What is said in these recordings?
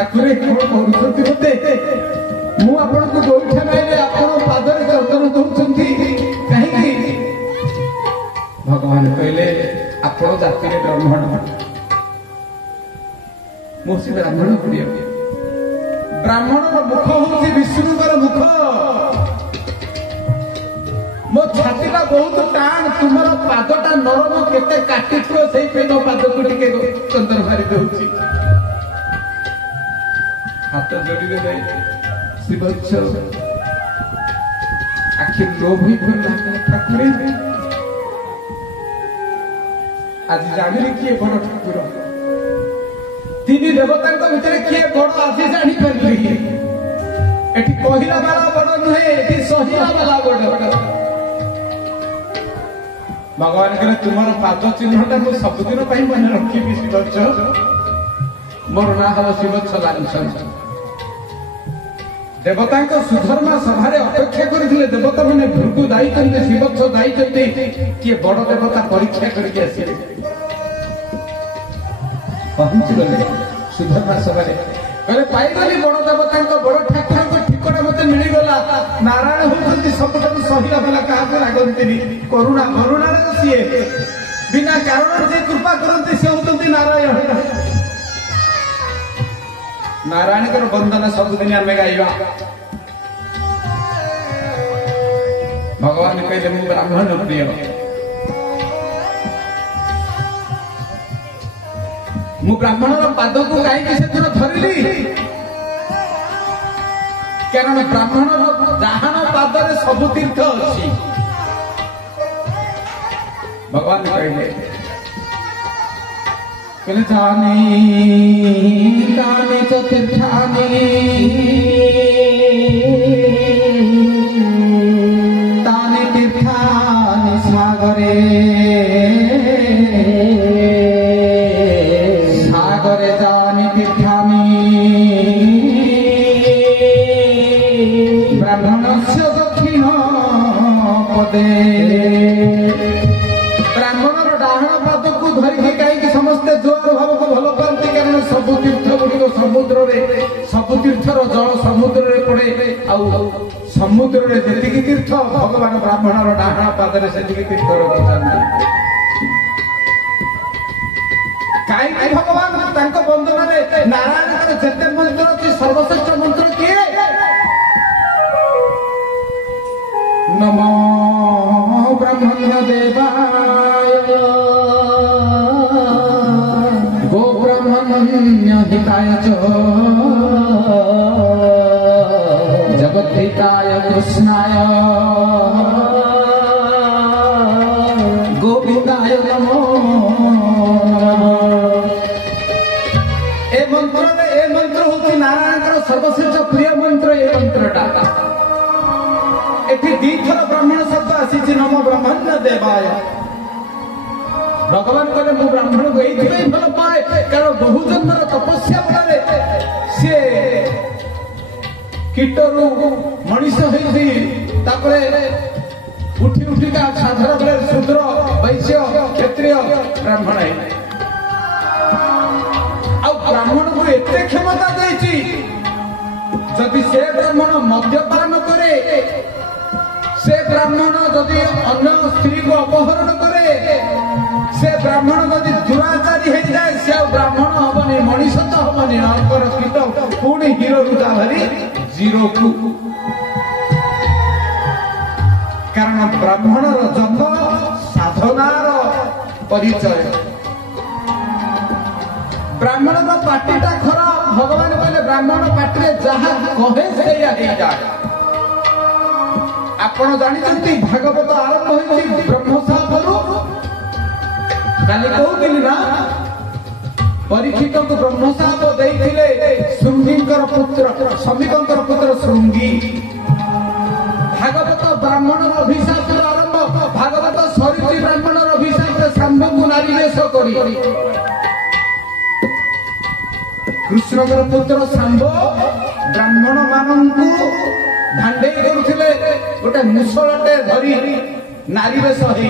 ଠାକୁରେ କଣ କରୁଛନ୍ତି ମତେ ମୁଁ ଆପଣଙ୍କୁ ଗୋଇଠା ମାଇଲେ ଆପଣ ପାଦରେ ଚନ୍ଦନ ଦଉଛନ୍ତି କାହିଁକି? ଭଗବାନ କହିଲେ ଆପଣ ଜାତିରେ ବ୍ରାହ୍ମଣ ମୁଁ ସେ ବ୍ରାହ୍ମଣ ପ୍ରିୟ ବ୍ରାହ୍ମଣର ମୁଖ ହଉଛି ବିଷ୍ଣୁଙ୍କର ମୁଖ ମୋ ଛାତିଟା ବହୁତ ଟାଣ ତୁମର ପାଦଟା ନରମ କେତେ କାଟିଥିବ ସେଇପାଇଁ ମୋ ପାଦକୁ ଟିକେ ଚନ୍ଦନ ମାରି ଦଉଛି ହାତ ଯୋଡ଼ିଦେଲେ ଶିବଚ୍ଛ ଆଖି ଲୋଭ ହେଇଗଲା ଠାକୁରେ ଆଜି ଜାଣିଲି କିଏ ବଡ ଠାକୁର ତିନି ଦେବତାଙ୍କ ଭିତରେ କିଏ ବଡ ଆଜି ଜାଣିପାରିଲି ଏଠି କହିଲା ବାଲା ବଡ ନୁହେଁ ଏଠି ସହିଲା ବାଲା ବଡ ଭଗବାନ କହିଲେ ତୁମର ପାଦ ଚିହ୍ନଟା ମୁଁ ସବୁଦିନ ପାଇଁ ମନେ ରଖିବି ଶିବଚ୍ଛ ମୋର ନାଁ ହବ ଶିବଚ୍ଛ ଲାଞ୍ଛନ ଦେବତାଙ୍କ ସୁଧର୍ମା ସଭାରେ ଅପେକ୍ଷା କରିଥିଲେ ଦେବତା ମାନେ ଭୃଗୁ ଯାଇଛନ୍ତି ଶିବଚ୍ଛ ଯାଇଛନ୍ତି କିଏ ବଡ ଦେବତା ପରୀକ୍ଷା କରିକି ଆସିଲେ ପହଞ୍ଚିଗଲେ ସୁଧର୍ମା ସଭାରେ କହିଲେ ପାଇଗଲି ବଡ ଦେବତାଙ୍କ ବଡ ଠାକୁରଙ୍କ ଠିକଣା ମତେ ମିଳିଗଲା ନାରାୟଣ ହଉଛନ୍ତି ସବୁଠାରୁ ସହିଲା ବାଲା କାହାକୁ ଲାଗନ୍ତିନି କରୁଣା କରୁଣାର ସିଏ ବିନା କାରଣରେ ଯେ କୃପା କରନ୍ତି ସେ ହଉଛନ୍ତି ନାରାୟଣ ନାରାୟଣଙ୍କର ବନ୍ଦନା ସବୁଦିନ ଆମେ ଗାଇବା ଭଗବାନ କହିଲେ ମୁଁ ବ୍ରାହ୍ମଣ ପ୍ରିୟ ମୁଁ ବ୍ରାହ୍ମଣର ପାଦକୁ କାହିଁକି ସେଦିନ ଧରିଲି କାରଣ ବ୍ରାହ୍ମଣର ଡାହାଣ ପାଦରେ ସବୁ ତୀର୍ଥ ଅଛି ଭଗବାନ କହିଲେ तानि चतुर्थानि तानि तीर्थानि सागरे सागरे तानि तीर्थानि ब्राह्मणस्य दक्षिण पदे ब्राह्मणर डाहण पादକୁ ଧରିକି କାହିଁକି ସମସ୍ତେ ଜୋର ଭାବକୁ ଭଲ ପାଆନ୍ତି କାରଣ ସବୁ ତୀର୍ଥ ଗୁଡ଼ିକ ସମୁଦ୍ରରେ ସବୁ ତୀର୍ଥର ଜଳ ସମୁଦ୍ରରେ ପଡେ ଆଉ ସମୁଦ୍ରରେ ଯେତିକି ତୀର୍ଥ ଭଗବାନ ବ୍ରାହ୍ମଣର ଡାହାଣ ପାଦରେ ସେତିକି ତୀର୍ଥ ରଖିଥାନ୍ତି କାହିଁକି ଭଗବାନ ତାଙ୍କ ବନ୍ଦନାରେ ନାରାୟଣଙ୍କର ଯେତେ ମନ୍ତ୍ର ଅଛି ସର୍ବଶ୍ରେଷ୍ଠ ମନ୍ତ୍ର କିଏ ନମୋ ବ୍ରହ୍ମଣ୍ୟ ଦେବାୟ गो ब्रह्मण्य हिताय च जगद्धिताय कृष्णाय गोविंदाय नमो ए मंत्र होती नारायणकर सर्वश्रेष्ठ प्रिय मंत्र ए मंत्रटा एठी दी थर ब्राह्मण शब्द आसी नमो ब्रह्मण्य देवाय भगवान कहले मु ब्राह्मण को एइथिबे भल पाए कारण बहु जन्मर तपस्या बଳରେ से कीटरू मनीष होइथि तापरे उठी उठिका साधारण बेले शूद्र वैश्य क्षत्रिय ब्राह्मण है आ ब्राह्मण को एते क्षमता देछि जदि से ब्राह्मण मद्यपान करे से ब्राह्मण जदि अन्य स्त्री को अपहरण करे से ब्राह्मण जदि दुराचारी हो जाए से ब्राह्मण हबनी मनीष तो हबनी नरकर कीट पुणी हिरो रुजा धरी जीरो को कारण ब्राह्मणर जन्म साधनार परिचय ब्राह्मण पार्टीटा खराब भगवान कहले ब्राह्मण पार्टी जहाँ कहे से जाए आपण जानी भागवत आरंभ होती ब्रह्मशापरू काली कहूली ना परीक्षित को ब्रह्मशाप देइथिले शृंगीकर पुत्र समीकंकर पुत्र शृंगी भागवत ब्राह्मण अभिशाप आरंभ भागवत सरिति ब्राह्मण अभिशाप सांब को नारीवेश करी कृष्णकर पुत्र सांब ब्राह्मण मानंकु भांडे करुथिले गोटे मुसलटे धरी नारीवेश होई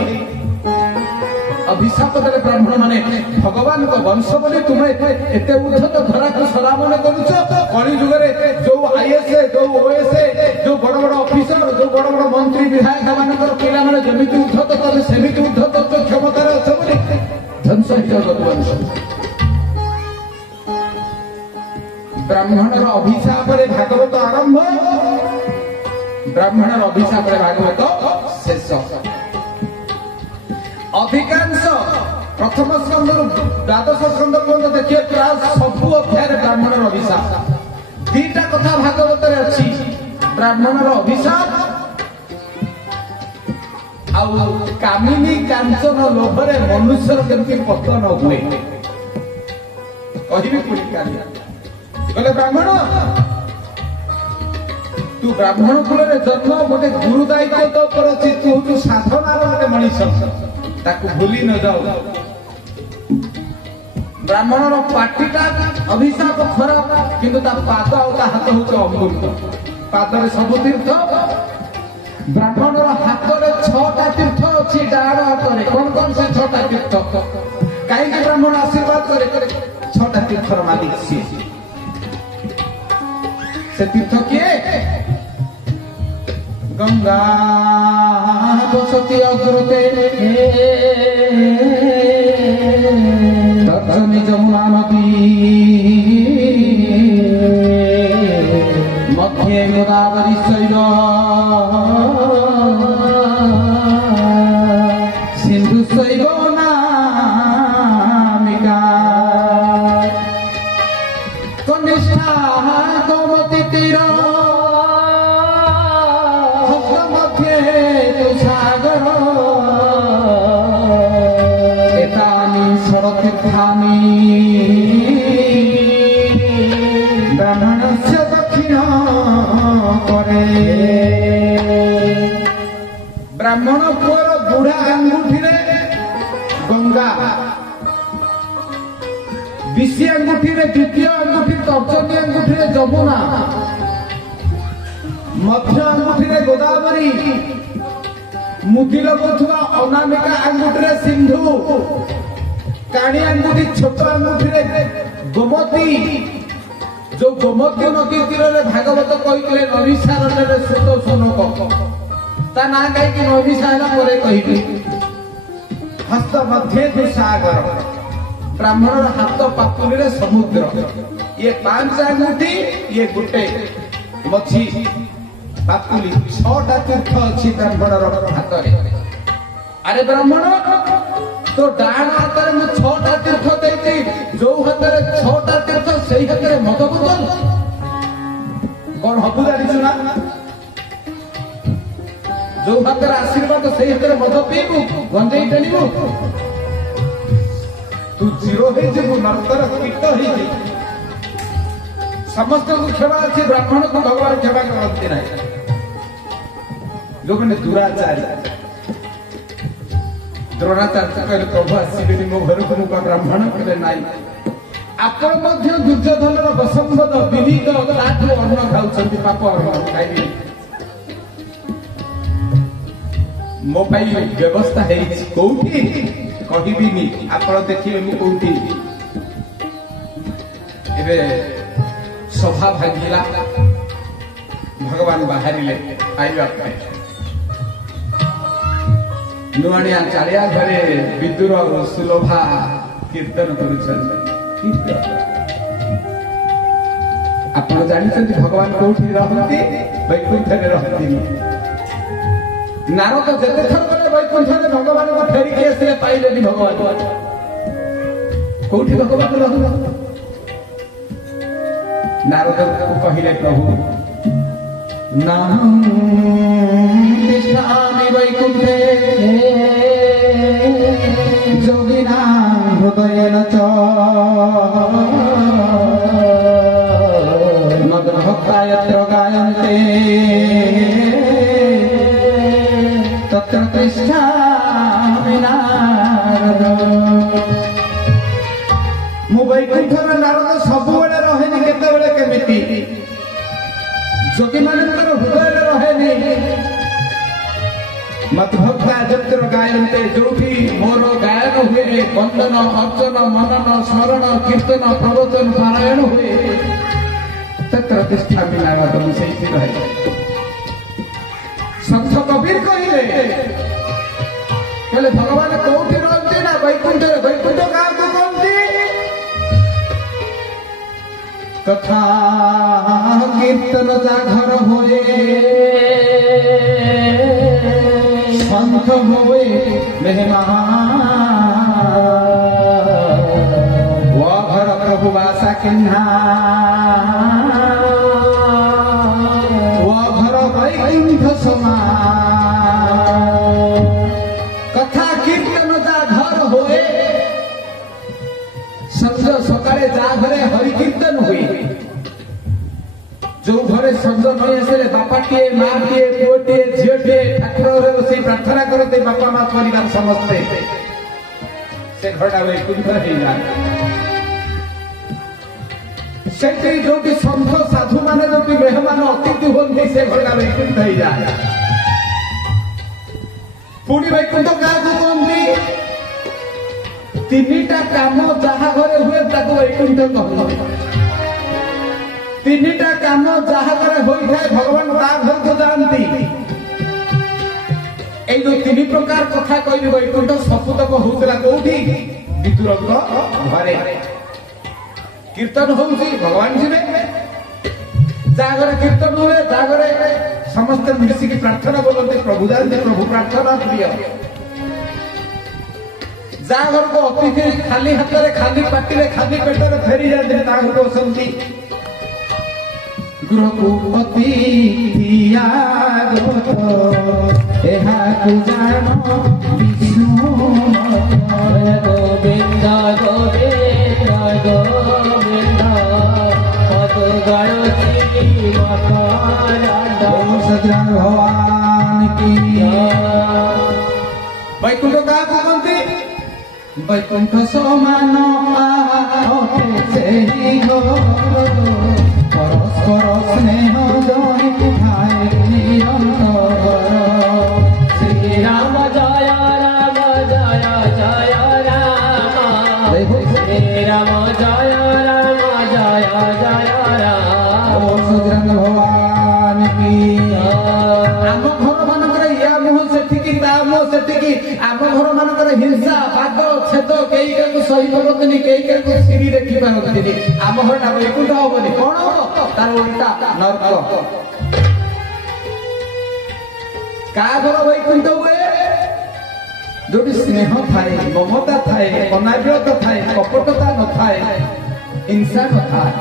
अभिशाप देले ब्राह्मण माने भगवान को वंश बोली तुम एते उद्धत धरा को सलामन करूछ कली जुगरे जो आईएस जो ओएस जो बड़ बड़ ऑफिसर जो बड़ बड़ मंत्री विधायक मानकर पिला माने जेमिति उद्धत तमे सेमिति उद्धत तो क्षमता रे अछ बोली ध्वंस हित वंश ब्राह्मणर अभिशाप रे भागवत आरंभ ब्राह्मणर अभिशाप रे भागवत शेष अधिकांश प्रथम स्कंद द्वादश स्कंद पर्यंत देखिए प्राय सबु अध्याय ब्राह्मणर अभिशाप दीटा कथा भागवत रे अछि ब्राह्मणर अभिशाप आउ कामिनी कांचन लोभरे मनुष्यर केमति पतन हुए कहिबी कोनी काली कहले ब्राह्मण तू ब्राह्मण कुल जन्म गोटे गुरु दायित्व तो पर अच्छी तू हूँ साधनार गोटे मनीष ताकू भूली न जाऊ ब्राह्मणर पाटीटा अभिशाप खराब किंतु ता पाद और ता हाथ हूँ अमृत पादरे सब तीर्थ ब्राह्मणर हाथरे 6टा तीर्थ अच्छी डाण हाथरे कौन कौन से 6टा तीर्थ कहीं ब्राह्मण आशीर्वाद करे 6टा तीर्थर मालिक सी से तीर्थ किए गंगा बसती अग्रते तत्समि जमुना नदी मध्ये गोदावरी शैल सिंधु शैल नामिका कनिष्ठा गोमती तीर ब्राह्मणस्य दक्षिण करे ब्राह्मण पुअर बुढ़ा अंगूठी गंगा विशी अंगूठी द्वितीय अंगूठी तर्जनी अंगूठी जमुना मध्य अंगूठी गोदावरी मुदी लगुवा अनामिका अंगूठी सिंधु काणी अंगूठी छोट अंगूठी गोमती जो गोमती नदी तीर भागवत कहते नैमिषारण्य सुत सोनक ता ना कहीं नैमिषारण पर कही हस्त मध्य सागर ब्राह्मण हाथ पातुली समुद्र ये 5 अंगूठी ये गोटे मछी पातुली 6टा तीर्थ अच्छी ब्राह्मणर हाथ अरे ब्राह्मण तो डाण हाथ में 6टा तीर्थ देती जो हाथ 6टा तीर्थ से हाथ मद बोतल कौन हबु जानी ना जो हाथ आशीर्वाद से हाथ मद पीबू गंजेई टाणीबू तू जीरो हो नर्तर कीट हो समस्त को क्षमा अच्छी ब्राह्मण को भगवान क्षमा करते ना जो मैंने दुराचारी द्रोणाचार्य कहले प्रभु आसबे मो घर को मुझे ब्राह्मण कहले नाई आपण दुर्योधन बसंबद विनीत ताठू अन्न खाऊं पाप अन्न खाइबे मो व्यवस्था कौटी कहबिनी आपण देखिए मु कौटी एबे सभा भागिला भगवान बाहरिले आइबा नुआनिया चालिया घरे विदुर सुलभा कीर्तन करुछन आपण जानिछन्ति भगवान कोठी रहନ୍ତି वैकुंठरे रहନ୍ତି नारद जते थर गले वैकुंठरे भगवान को फेरी के से पाइलेनी भगवान कोठी भगवान रहु नारद को कहिले प्रभु नाहं तिष्ठामि वैकुंठे जोगिनां हृदयेन च मद्भक्ता यत्र गायन्ते तत्र तिष्ठामि नारद मु वैकुंठर नारद सबुबेले रहेनि केतेबेले केमिति जोगी मानकर हृदय रहेनि मद्भक्ता यत्र गायन्ते जोठी मोर गायन हुए, वंदन अर्चन मनन स्मरण कीर्तन प्रवचन पारायण हुए, तत्र तिष्ठामि नारदम से रहे। संत कबीर कहले भगवान कोठी रहते ना वैकुंठ, वैकुंठ क्या कहते? कथा कीर्तन जागर होए, संत होए मेहमान, वो घर प्रभु वासा किन्हा, वो घर वैकुंठ समान। कथा कीर्तन जा घर होए, संज सकाळे जा घरे हरि कीर्तन हुए। जो घरे संज नहीं आसे बापाटे माटे पुओटे झीटे ठाकुर बसी प्रार्थना करते बापा माँ परिवार समस्ते से घरटा वैकुंठ हो जाए। से जो संत साधु माने जो मेहमान अतिथि होती से घरटा वैकुंठ हो जाए। पुणी वैकुंठ क्या कहते? तीनटा काम जहाँ घरे हुए ताको वैकुंठ कहते। तीनटा काम जहाँ घरे होता है भगवान ता घर को जानती। ए जो तीन प्रकार कथा कहली वैकुंठ सबुतक होता कौटी? विदुर घरे कीर्तन होती भगवान जी जागरे कीर्तन हुए, जागरे समस्त मिसिकी प्रार्थना बोलते प्रभु जानते प्रभु प्रार्थना प्रिय। जागर को अतिथि खाली हाथ में खाली पाटी में खाली पेट में फेरी जाते घर को बसंती। गृह को अतिथि आगत एहाकु जानो विष्णु गोविंद गोविंद गोविंद पद गायत्री माता सजन भगवान की। वैकुंठ का कहते? वैकुंठ समान से ही हो, परस्पर स्नेह जय भाई निरंतर। श्री राम जय राम जय जय राम, श्री राम जय राम जय जय राम। सजन भगवान की। आम घर मानकर या मुह सेठिकी ता मुह सेठिकी, आम घर मानकर हिंसा बाद छेद कई का सही पारती कई का सीढ़ी देखी पारती। आम घरटा वैकुंठ हेनी कौन हम तार उल्टा नरक। का घर वैकुंठ हुए? जो स्नेह थाए, ममता थाए, अनाव्यता थाए, कपटता न थाए, हिंसा न थाए।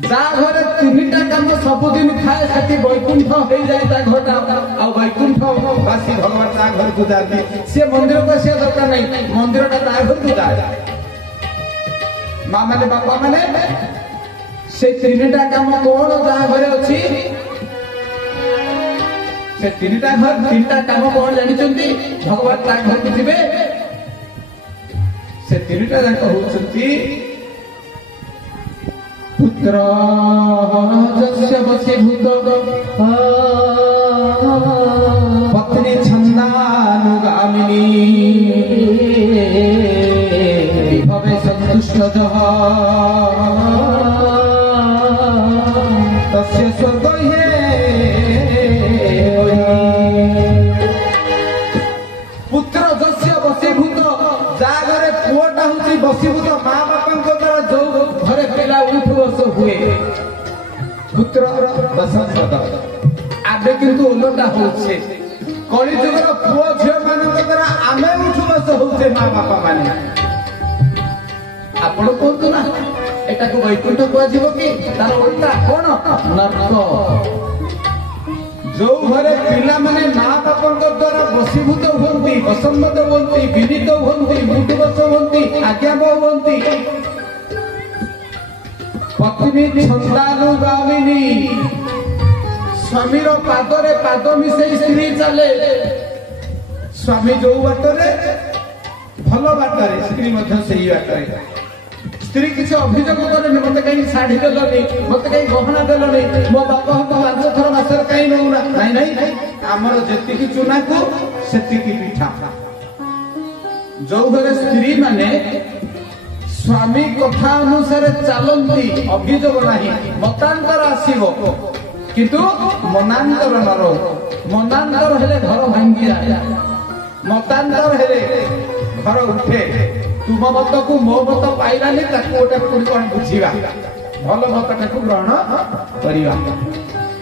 जा घरे तीनटा काम सबुदिन थाए से वैकुंठ हो जाए घरटा। आ वैकुंठ बासी भगवान ता घर को जाती। से मंदिर को से दरकार नहीं, मंदिर ता घर को जाए। माँ माने बापा माने से तीनटा काम कौन जा घरे अच्छी? से तीनटा घर तीनटा काम कौन जानी? भगवान ता घर को जीवे। से तीनटा जाक होती पुत्र जस्य वशीभूत, पत्नी छंदानुगामिनी, विभवे संतुष्ट जः तस्य स्वर्ग हे। पुत्र जस्य वशीभूत, जागरे पुओटा होची वशीभूत माँ बापा द्वारा जो घरे पिला 8 वर्ष हुए पुत्र बसंत। आबे किंतु ओलटा होछे कली जुगर पुओ झियो मानक द्वारा आमे 8 वर्ष होछे माँ बापा माने। आपण कहतु ना एटा को वैकुंठ कह जीवो कि तार ओलटा कोन नरक। जो घरे पिला माने माँ बापा द्वारा वशीभूत हुंती, बसंत हुंती, विनीत हुंती, 8 वर्ष हुंती, आज्ञाबह हुंती। पत्नी छंदानुगामिनी, स्वामी पादरे पाद मिसे स्त्री चले। स्वामी जो बाटरे भल बाटरे स्त्री से बाटरे। स्त्री किसी अभियोग करे मत कहीं शाढ़ी देलनी, मत कहीं गहना देलनी, मो बापा हम 5 थर मासर कहीं नौना। नहीं नहीं, आमर जी चूना को से पिठा जो घरे स्त्री माने स्वामी कथा अनुसार चलती अभियोग नहीं मतांतर आसीबो किंतु मनांतर न रहो मनांतर हेले घर भांगी जाए मतांतर हेले घर उठे तुम मत को मो मत पाइलानी ताको गोटे पुणी कौन बुझीबा भल मतटाକୁ ग्रहण करिबा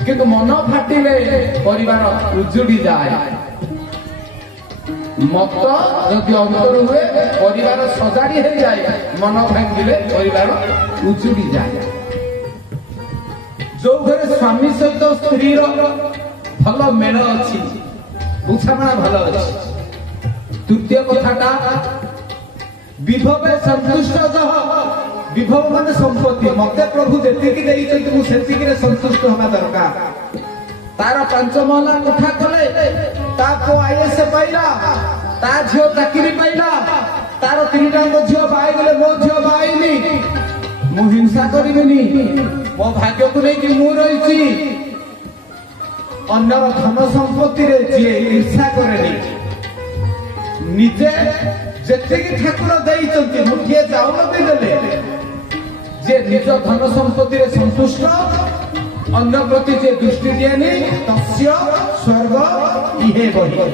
किंतु मन फाटिले परिवार उजुड़ी जाए मत जदि अंतर हुए परिवार सजाड़ी हो जाए मन भांगिले परिवार उजुड़ी जाए जो घरे स्वामी सहित स्त्री भल मेल अच्छी बुझाणा भल अच्छी तृतीय कथाटा विभव संतुष्ट जह विभव मान संपत्ति मत प्रभु जी संतुष्ट होगा दरकार तार 5 महला कोठा कले आईएस पाइला ता झियो चाकरी पाइला तार 3टा झियो बाई गले मो झियो बाईनी मु हिंसा करिबेनी मो भाग्य को लेकि मु रहिछि अन्यर धन संपत्ति रे जे ईर्षा करेनी निजे जेतिकी ठाकुर देइचंती मुठिए चाउल भी देले जे निज धन संपत्ति रे संतुष्ट अन्य प्रति जे दृष्टि दिएनी तस्य स्वर्ग इहे बहि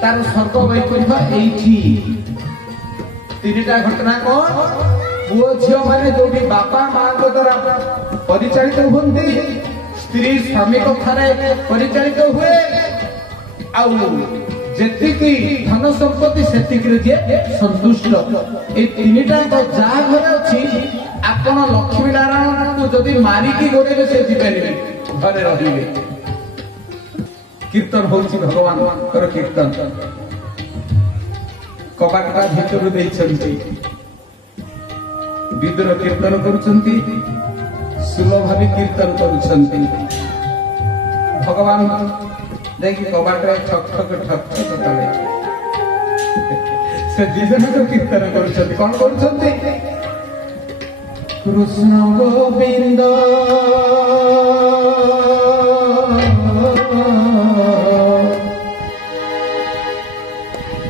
तार स्वर्ग वैकुंठ एठी 3टा घटना कौन पुओ झियो माने जोडी बापा मां को द्वारा परिचालित होंती स्त्री स्वामी कथारे परिचालित हुए आउ जेतिकी धन संपत्ति सेतिकी जे संतुष्ट ए 3टा जा घर अछि आपण लक्ष्मी नारायण को जदि मारिकी गोड़े से जीवे घरे रहिबे कीर्तन होछि भगवान कर कीर्तन कबाटा भितर देइछंती विद्र कीर्तन करूछंती सुलभावी कीर्तन करूछंती भगवान देखि कबाटा ठक ठक ठक ठक तले से जीवन को कीर्तन करूछंती कोन करूछंती कृष्ण गोविंद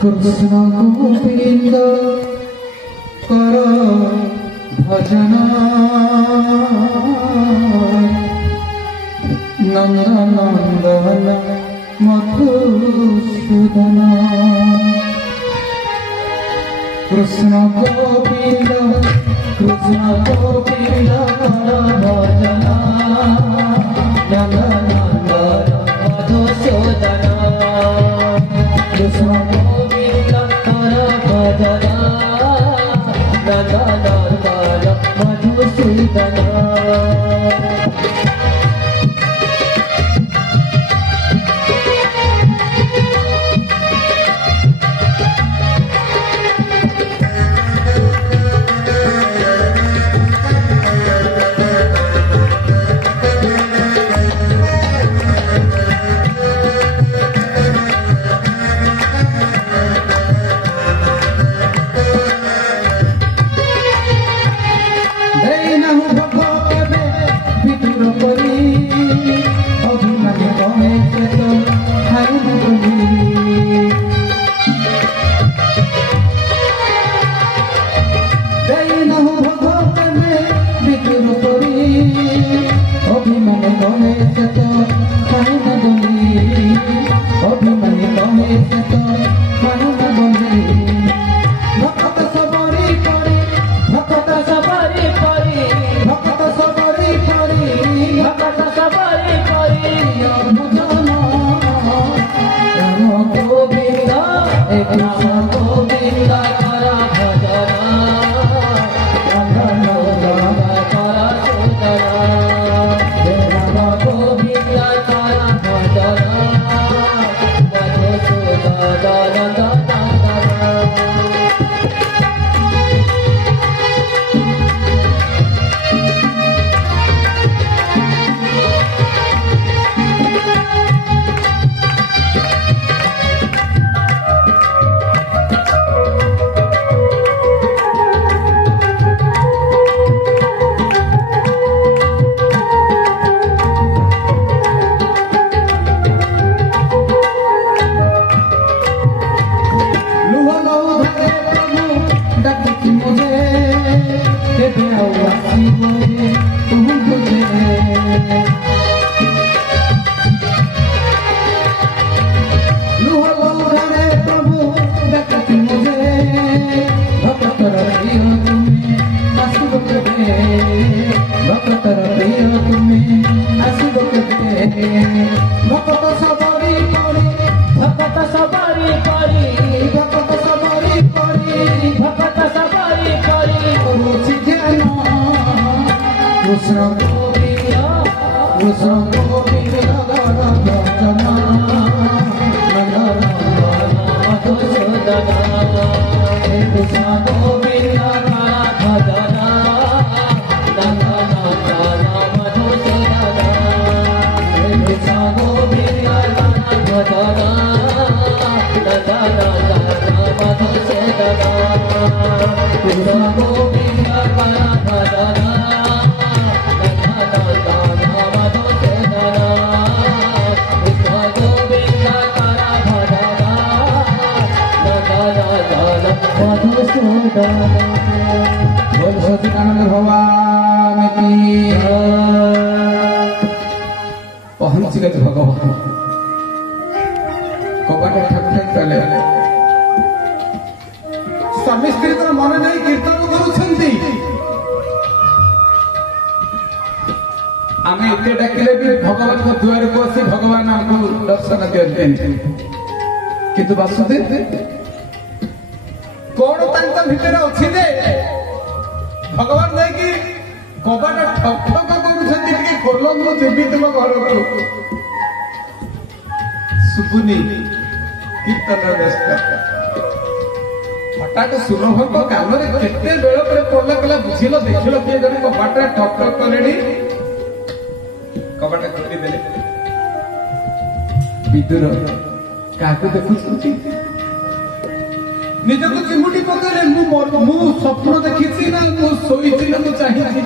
कृष्ण गोविंद कर भजन नंद नंदन मधुसूदन कृष्ण गोविंद कृष्ण गोविंद भजन नंद नंदन मधुसूदन कृष्ण गोविंद भजन नंद नंदन मधुसूदन कृष्ण कृष्ण सच्चिदानंद भगवान की पहुंच गए भगवान कबाट ठक ठक चले स्वामी स्त्री तो मन नहीं कीर्तन करुछंती आमे एते डाकिले भी भगवान को द्वार को आसी भगवान हमको दर्शन दियते किंतु वासुदेव कौन तांका भितर अछि जे भगवान नहीं कि कबाट ठक ठक करुछंती कि खोलो मु जेबी तुम घर को सुपुनी कीर्तन व्यस्त हठात सुलभ को कान रे केते बेल पर पड़ला कला बुझिलो देखिलो के जने कबाट ठक ठक कलेडी कबाट खोली देले विदुर काको देखुछंती निजको चिमुटी पकड़े मु स्वप्न देखी ना मु सोईची ना मु चाहिए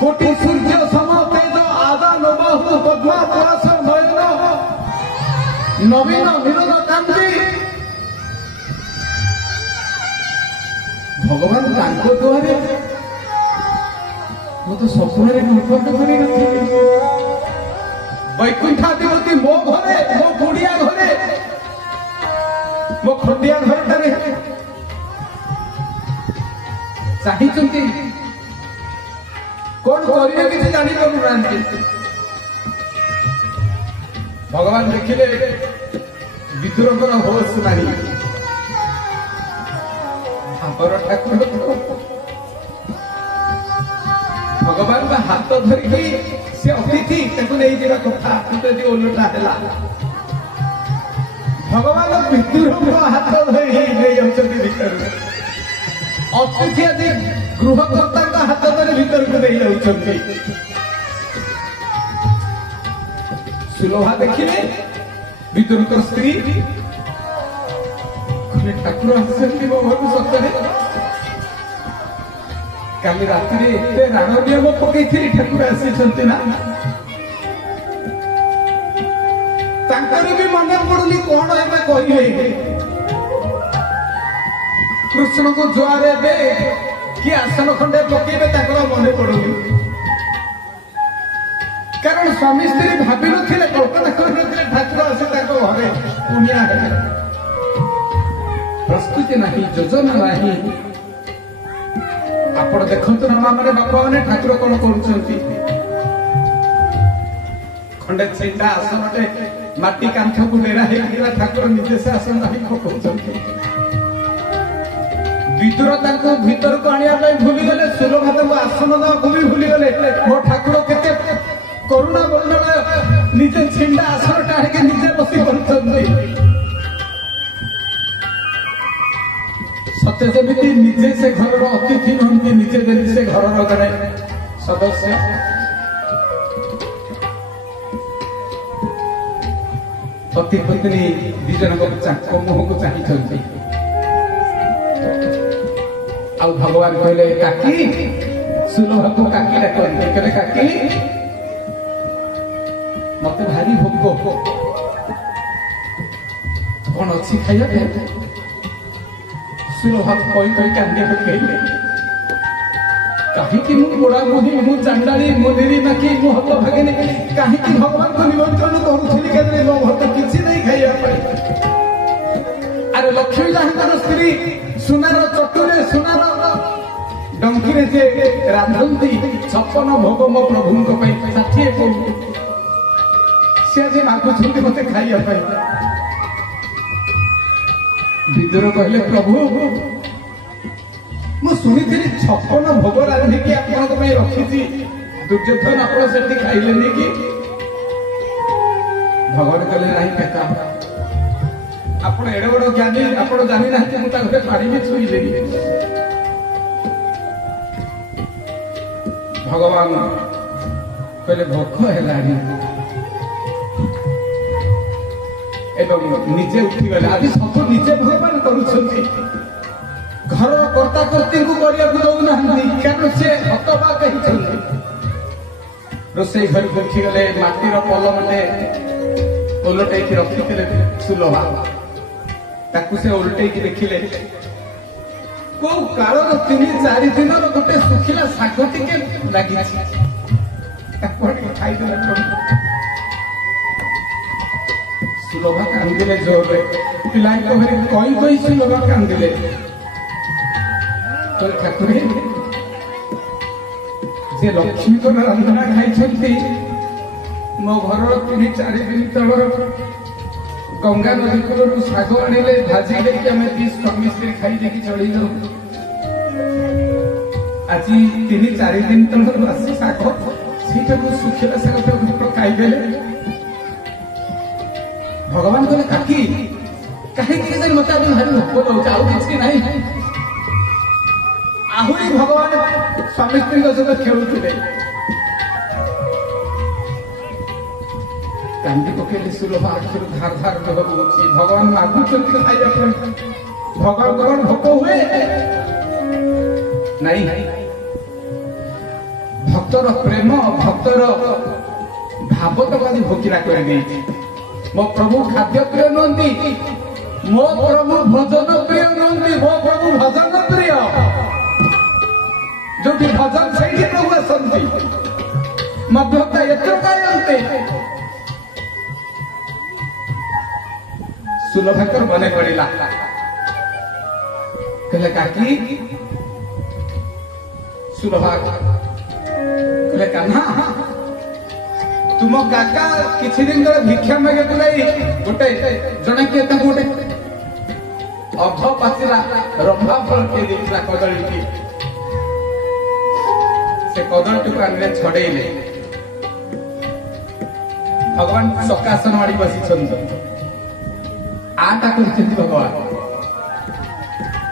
कोटि सूर्य समतेज आदा नबाहु पद्मा परास नयन नवीन विनोद कांति भगवान तांको द्वारे मु तो स्वप्न रे कल्पना करि नथिली वैकुंठाधिपति मो घरे मो गुड़िया घरे मो खंडिया घर टारे चाहिए कौन करिए किसी जानी पारुनांती भगवान देखिले विदुरकर होश नहीं आपर ठाकुर भगवान का हाथ धरिकी से अतिथि नहीं जीवा कथा यदि ओलटा है भगवान विदुर हाथ धरी नहीं जाऊँ भीतर अतिथि आज गृहकर्ता हाथ धरी भीतर को नहीं जाऊँ सुलभा देखिले विदुर स्त्री ठाकुर आसती मो घर सतरे काली रात राण नियम पकई ठाकुर आसी ना भी मन पड़ुनी कौन है कहे कृष्ण को जुआरे दे कि आसन खंडे पकेबे मन पड़ुनी कारण स्वामी स्त्री भावी नी कल्पना कर ठाकुर आसी घरे पुनिया है प्रस्तुति नहीं योजना नहीं आपण देखु रमा मैंने बापा मैंने ठाकुर कौन कर खंडे छेटा आसनटे माटी कांथ को बेड़ा है ठाकुर निजे से आसन नहीं पकाउछंती विदुर तांको भीतर को आनिया भूली गले सुलभा तांको आसन देवा भी भूली गले मो ठाकुर केते करुणा बंधन निजे छिंडा आसन टाणी के निजे बसी पड़छंती सत्य जमी निजे से घर अतिथि नुहति निजे जमी से घर जड़े सदस्य पति पत्नी दिजन मुह को चाहिए आ भगवान कहले काकी सुलभा को काकी डाकते कहले काकी मत भारी भोक कौन अच्छी खाइया सुलभा कही कही कांदी पकड़े कहीं बुढ़ा मुही मु चांडाली मु निरीमाखी मु हत भागिनी कहीं भगवान को निमंत्रण करुली कहते मो भक्त किसी नहीं खाइया अरे लक्ष्मी जहां स्त्री सुनार चटुरे सुनार डंकी से रांधती 56 भोग मो प्रभु षाठी सी आज मागुंट मत खाइया विदुर कहले प्रभु ମୁଁ ଶୁଣିଥିଲି 56 ଭୋଗ ରାନ୍ଧିକି ଆପଣଙ୍କ ପାଇଁ ରଖିଛି, ଦୁର୍ଯ୍ୟୋଧନ ଆପଣ ସେଠି ଖାଇଲେନି କି? ଭଗବାନ କହିଲେ ନାହିଁ କାକା, ଆପଣ ଏଡେ ବଡ ଜ୍ଞାନୀ, ଆପଣ ଜାଣିନାହାନ୍ତି ମୁଁ ତା ଘରେ ପାଣି ବି ଛୁଇଁଲେନି। ଭଗବାନ କହିଲେ ଭୋକ ହେଲାଣି ଏବଂ ନିଜେ ଉଠିଗଲେ। ଆଜି ସବୁ ନିଜେ ଭଗବାନ କରୁଛନ୍ତି, ଘରର କର୍ତ୍ତା କର୍ତ୍ତୀଙ୍କୁ କରିବାକୁ ଦଉନାହାନ୍ତି, କାରଣ ସେ ହତବାକ ହେଇଛନ୍ତି। ରୋଷେଇ ଘରକୁ ଉଠିଗଲେ, ମାଟିର ପଲମଟେ ଓଲଟେଇକି ରଖିଥିଲେ ସୁଲଭା, ତାକୁ ସେ ଓଲଟେଇକି ଦେଖିଲେ କୋଉ କାଳର 3-4 ଦିନର ଗୋଟେ ଶୁଖିଲା ଶାଗ ଟିକେ ଲାଗିଛି, ତାକୁ ଟିକେ ଖାଇଦେଲା। ସୁଲଭା କାନ୍ଦିଲେ ଜୋରରେ, ପିଲାଙ୍କ ଘରେ କହି କହି ସୁଲଭା କାନ୍ଦିଲେ। ଠାକୁରେ ଯେ ଲକ୍ଷ୍ମୀଙ୍କର ରନ୍ଧନା ଖାଇଛନ୍ତି, ମୋ ଘରର 3-4 ଦିନ ତଳର ଗଙ୍ଗା ନଦୀ କୂଳରୁ ଶାଗ ଆଣିଲେ, ଭାଜି ଦେଇକି ଆମେ 2 ସ୍ୱାମୀ ସ୍ତ୍ରୀ ଖାଇ ଦେଇକି ଚଳିଯାଉ। ଆଜି 3-4 ଦିନ ତଳର ବାସି ଶାଗ, ସେଇଟାକୁ ଶୁଖିଲା ଶାଗ ଖାଇଦେଲେ। ଭଗବାନ କହିଲେ କାକି କାହିଁକି ମତେ ଆଜି ଭାରି ଭୋକ ଦଉଛି, ଆଉ କିଛି ନାହିଁ। ଆହୁରି ଭଗବାନ ସ୍ୱାମୀ ସ୍ତ୍ରୀଙ୍କ ସହିତ ଖେଳୁଥିଲେ। କାନ୍ଦି ପକେଇଲେ ସୁଲଭା, ଆଖିରୁ ଧାର ଧାର ଲୁହ ବହୁଛି। ଭଗବାନ ମାଗୁଛନ୍ତି ଖାଇବା ପାଇଁ, ଭଗବାନ ଭୋକ ହୁଏ ନାଇଁ। ଭକ୍ତର ପ୍ରେମ, ଭକ୍ତର ଭାବ ତାକୁ ଆଜି ଭୋକିଲା କରିଦେଇଛି। ମୋ ପ୍ରଭୁ ଖାଦ୍ୟ ପ୍ରିୟ ନୁହନ୍ତି, ମୋ ପ୍ରଭୁ ଭଜନ ପ୍ରିୟ ନୁହନ୍ତି, ମୋ ପ୍ରଭୁ ଭଜନ ପ୍ରିୟ। ଯୋଉଠି ଭଜନ ସେଇଠି ପ୍ରଭୁ ଆସନ୍ତି। ମଧ୍ୟତା ଏତେ କାୟନ୍ତେ। ସୁଲଭାଙ୍କର ମନେ ପଡିଲା, କହିଲେ କାକି, ସୁଲଭା କହିଲେ କାହ୍ନା, ତୁମ କାକା କିଛି ଦିନ ତଳେ ଭିକ୍ଷା ମାଗିବାକୁ ଯାଇ ଗୋଟେ ଜଣେ କିଏ ତାଙ୍କୁ ଗୋଟେ ଅଧ ପାଚିଲା ରମ୍ଭା ଫଳ କିଏ ଦେଇଥିଲା, କଦଳୀଟି। ସେ କଦଳୀଟିକୁ ଆଣିଲେ, ଛଡେଇଲେ। ଭଗବାନ ସକାସନ ଆଣି ବସିଛନ୍ତି, ଆଟା କରିଛନ୍ତି ଭଗବାନ।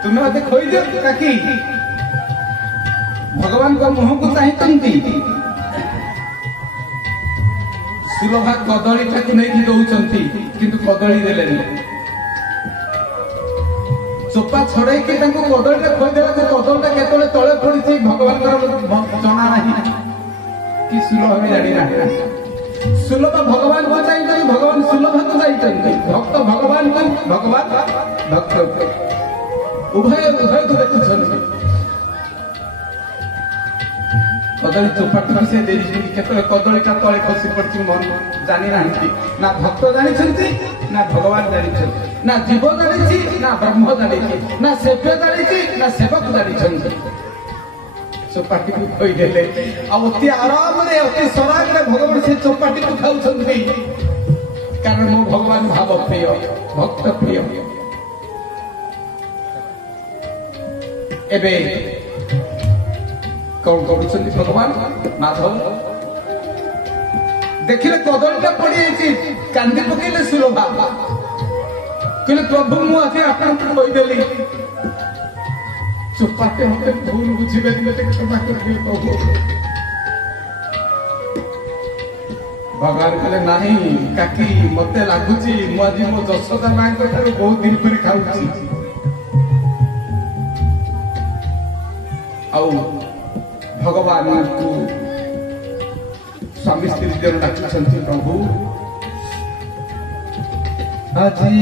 ତୁମେ ମତେ ଖୋଇଦିଅ କାକି। ଭଗବାନଙ୍କ ମୁହଁକୁ ଚାହିଁଛନ୍ତି। ସୁଲଭା କଦଳୀଟାକୁ ନେଇକି ଦଉଛନ୍ତି, କିନ୍ତୁ କଦଳୀ ଦେଲେନି। ଚୋପା ଛଡେଇକି ତାଙ୍କୁ କଦଳୀଟା ଖୋଇଦେବାକୁ, କଦଳୀଟା କେତେବେଳେ ତଳେ ପଡିଛି ଭଗବାନଙ୍କର ଜଣା ନାହିଁ, କି ସୁଲଭା ବି ଜାଣିନାହାନ୍ତି। ସୁଲଭା ଭଗବାନଙ୍କୁ ଚାହିଁଛନ୍ତି, ଭଗବାନ ସୁଲଭାକୁ ଚାହିଁଛନ୍ତି। ଭକ୍ତ ଭଗବାନଙ୍କୁ, ଭଗବାନ ଭକ୍ତଙ୍କୁ, ଉଭୟକୁ ଦେଖୁଛନ୍ତି। କଦଳୀ ଚୋପାଟିକୁ ସେ ଦେଇଛନ୍ତି, କେତେବେଳେ କଦଳୀଟା ତଳେ ଖସି ପଡିଛି ମନ ଜାଣିନାହାନ୍ତି। ନା ଭକ୍ତ ଜାଣିଛନ୍ତି, ନା ଭଗବାନ ଜାଣିଛନ୍ତି, ନା ଜୀବ ଜାଣିଛି, ନା ବ୍ରହ୍ମ ଜାଣିଛି, ନା ସେବ୍ୟ ଜାଣିଛି, ନା ସେବକ ଜାଣିଛନ୍ତି। ଚୋପାଟିକୁ ଖୋଇଦେଲେ, ଆଉ ଅତି ଆରାମରେ, ଅତି ସରାଗରେ ଭଗବାନ ସେ ଚୋପାଟିକୁ ଖାଉଛନ୍ତି। କାରଣ ମୋ ଭଗବାନ ଭାବ ପ୍ରିୟ, ଭକ୍ତ ପ୍ରିୟ। ଏବେ କଣ କରୁଛନ୍ତି ଭଗବାନ? ମାଧବ ଦେଖିଲେ କଦଳୀଟା ପଡିଯାଇଛି, କାନ୍ଦି ପକେଇଲେ ସୁଲଭା। କହିଲେ ପ୍ରଭୁ, ମୁଁ ଆଜି ଆପଣଙ୍କୁ କହିଦେଲି, ଚୋପାଟେ ମତେ ଭୁଲ ବୁଝିବେନି, ମତେ କ୍ଷମା କରିବେ ପ୍ରଭୁ। ଭଗବାନ କହିଲେ ନାହିଁ କାକି, ମତେ ଲାଗୁଛି ମୁଁ ଆଜି ମୋ ଯଶୋଦା ମାଙ୍କ ଠାରୁ ବହୁତ ଦିନ ପରେ ଖାଉଛି। ଆଉ ଭଗବାନଙ୍କୁ ସ୍ୱାମୀ ସ୍ତ୍ରୀ ଜଣ ଡାକୁଛନ୍ତି, ପ୍ରଭୁ ଆଜି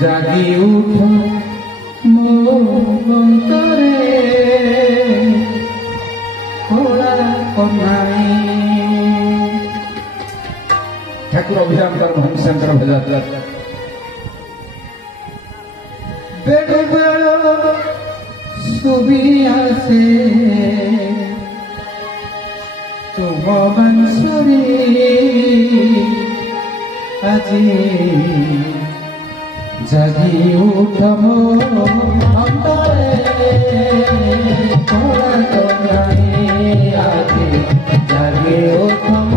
ଜାଗି ଉଠ ମୋ ଅନ୍ତରେ କଳା କନାଇ। ଠାକୁର ଅଭିରାମ ଭଞ୍ଜଙ୍କର ଭଜା ବେଳ ବେଳ ଶୁଭି ଆସେ ତୁମ ବାଂଶରେ ଆଜି জাগি উঠম অন্তরে তোরা তো নাই আজি জাগি উঠম